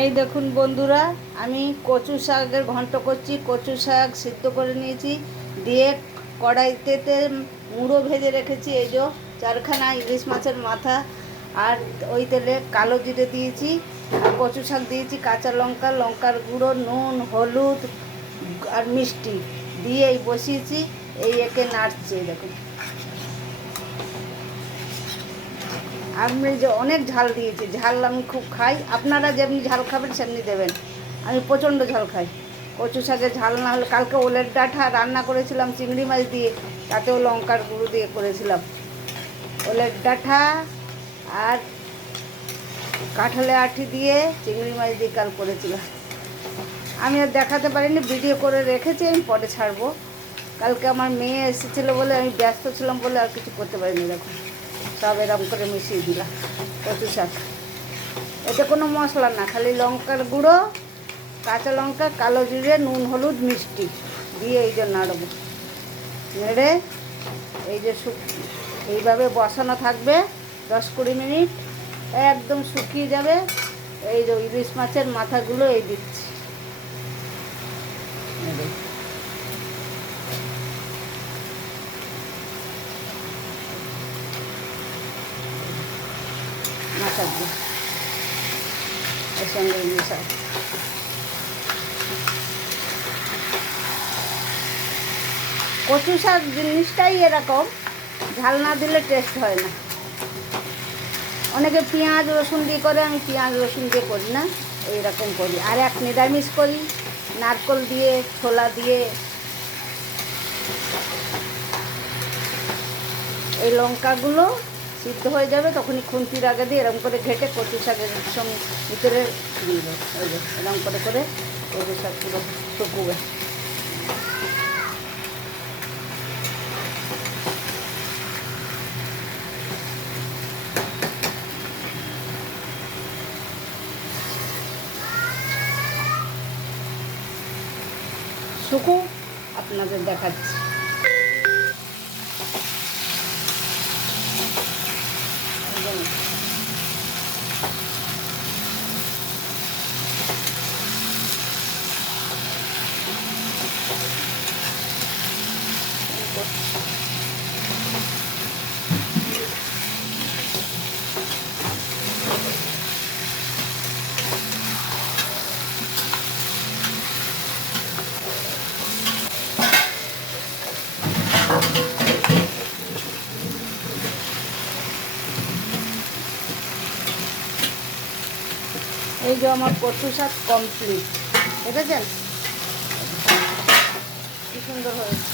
এই দেখুন বন্ধুরা, আমি কচু শাকের ঘন্ট করছি। কচু শাক সিদ্ধ করে নিয়েছি, দিয়ে কড়াইতে মুড়ো ভেজে রেখেছি। এই যে চারখানা ইলিশ মাছের মাথা, আর ওই তেলে কালো জিরে দিয়েছি, আর কচু শাক দিয়েছি, কাঁচা লঙ্কা, লঙ্কার গুঁড়ো, নুন, হলুদ আর মিষ্টি দিয়ে এই বসিয়েছি। এই একে নাড়ছে দেখুন। আমি যে অনেক ঝাল দিয়েছি, ঝাল আমি খুব খাই। আপনারা যেমনি ঝাল খাবেন সেমনি দেবেন। আমি প্রচণ্ড ঝাল খাই। কচু শাকে ঝাল না হলে, কালকে ওলের ডাঁটা রান্না করেছিলাম চিংড়ি মাছ দিয়ে, তাতেও লঙ্কার গুঁড়ো দিয়ে করেছিলাম। ওলের ডাঁটা আর কাঁঠালে আঁটি দিয়ে চিংড়ি মাছ দিয়ে কাল করেছিলাম। আমি আর দেখাতে পারিনি, ভিডিও করে রেখেছি, আমি পরে ছাড়বো। কালকে আমার মেয়ে এসেছিলো বলে আমি ব্যস্ত ছিলাম বলে আর কিছু করতে পারিনি। দেখুন সব এরকম করে মিশিয়ে দিলাম কচু শাক। এতে কোনো মশলা না, খালি লঙ্কার গুঁড়ো, কাঁচা লঙ্কা, কালো জিরে, নুন, হলুদ, মিষ্টি দিয়ে এই যে নাড়বো। নেড়ে এই যে এইভাবে বসানো থাকবে 10-20 মিনিট, একদম শুকিয়ে যাবে। এই যে ইলিশ মাছের মাথাগুলো এই দিচ্ছি। মাথাগুলো এর সঙ্গে মিশাও। কচু শাক জিনিসটাই এরকম, ঝাল না দিলে টেস্ট হয় না। অনেকে পেঁয়াজ রসুন দিয়ে করে, আমি পেঁয়াজ রসুন দিয়ে করি না, এইরকম করি। আর এক নিরামিষ করি, নারকেল দিয়ে, ছোলা দিয়ে। এই লঙ্কাগুলো সিদ্ধ হয়ে যাবে, তখনই খুন্তির আগে দিয়ে এরকম করে ঘেটে কচু শাকের সঙ্গে ভিতরে দিয়ে দেবো। ওই যে এরকম করে করে কচু শাকগুলো শুকুবে। শুকু আপনাদের দেখাচ্ছি। এই যে আমার কচু শাক কমপ্লিট, দেখেছেন কি সুন্দর হয়েছে।